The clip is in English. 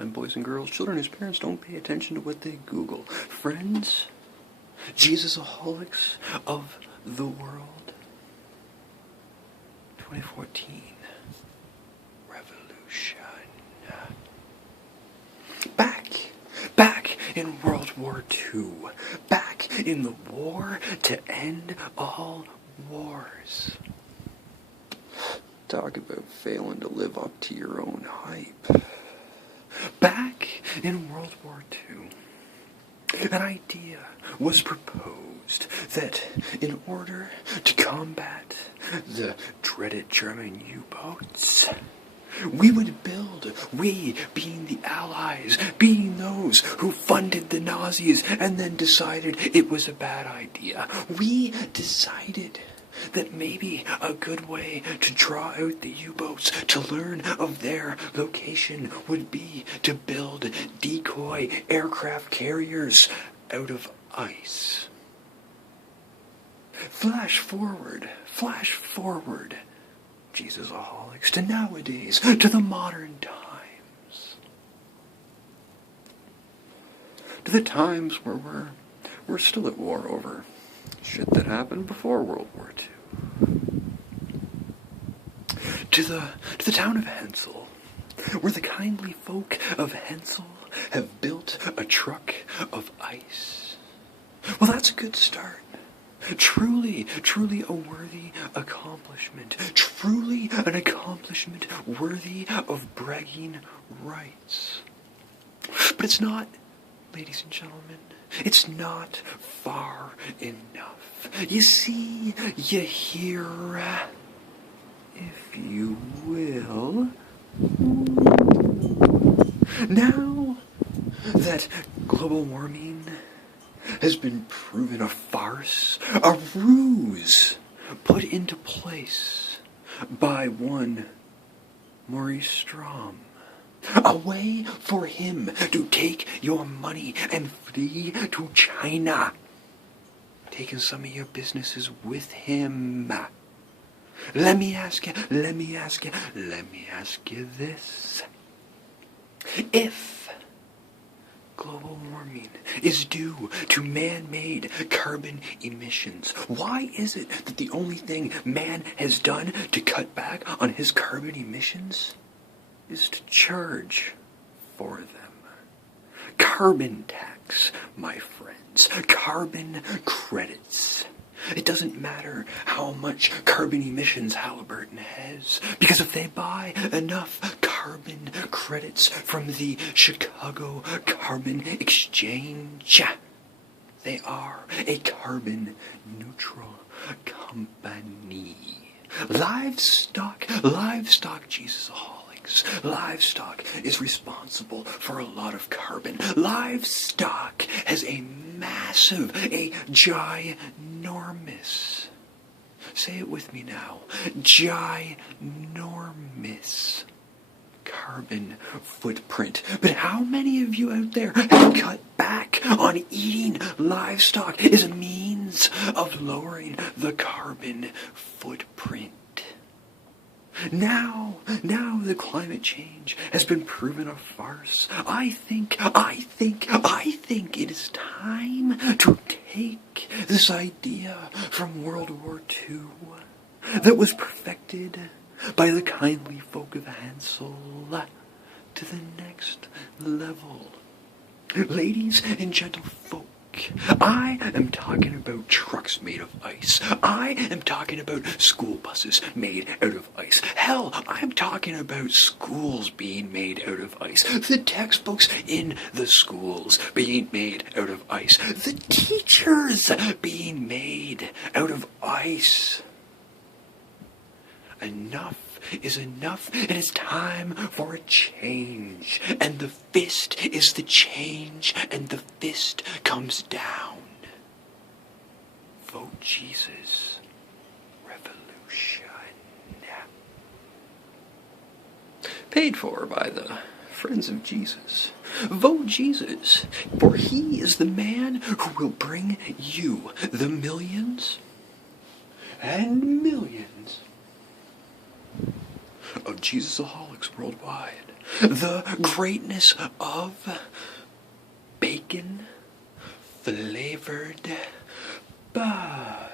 And boys and girls, children whose parents don't pay attention to what they Google. Friends, Jesusaholics of the world. 2014 revolution. Back in World War II. Back in the war to end all wars. Talk about failing to live up to your own hype. Back in World War II, an idea was proposed that in order to combat the dreaded German U-boats, we would build, we being the Allies, being those who funded the Nazis and then decided it was a bad idea. We decided that maybe a good way to draw out the U-boats, to learn of their location, would be to build decoy aircraft carriers out of ice. Flash forward, Jesusaholics, to nowadays, to the modern times. To the times where we're still at war over shit that happened before World War II. To the town of Hensel, where the kindly folk of Hensel have built a truck of ice. Well, that's a good start. Truly a worthy accomplishment. Truly an accomplishment worthy of bragging rights. But it's not, ladies and gentlemen, it's not far enough. You see, you hear, if you will, now that global warming has been proven a farce, a ruse put into place by one Maurice Strom. A way for him to take your money and flee to China, taking some of your businesses with him. Let me ask you this. If global warming is due to man-made carbon emissions, why is it that the only thing man has done to cut back on his carbon emissions is to charge for them? Carbon tax, my friends. Carbon credits. It doesn't matter how much carbon emissions Halliburton has, because if they buy enough carbon credits from the Chicago Carbon Exchange, they are a carbon neutral company. Livestock Jesusaholics. Livestock is responsible for a lot of carbon. Livestock has a massive, a ginormous, say it with me now, ginormous carbon footprint. But how many of you out there have cut back on eating livestock as a means of lowering the carbon footprint? Now the climate change has been proven a farce. I think it is time to take this idea from World War II that was perfected by the kindly folk of Hansel to the next level. Ladies and gentlefolk, I am talking about trucks made of ice. I am talking about school buses made out of ice. Hell, I am talking about schools being made out of ice. The textbooks in the schools being made out of ice. The teachers being made out of ice. Enough is enough. It is time for a change. And the fist is the change, and the fist comes down. Vote Jesus. Revolution. Paid for by the Friends of Jesus. Vote Jesus, for he is the man who will bring you the millions and millions of Jesusaholics worldwide. the greatness of bacon flavored butter.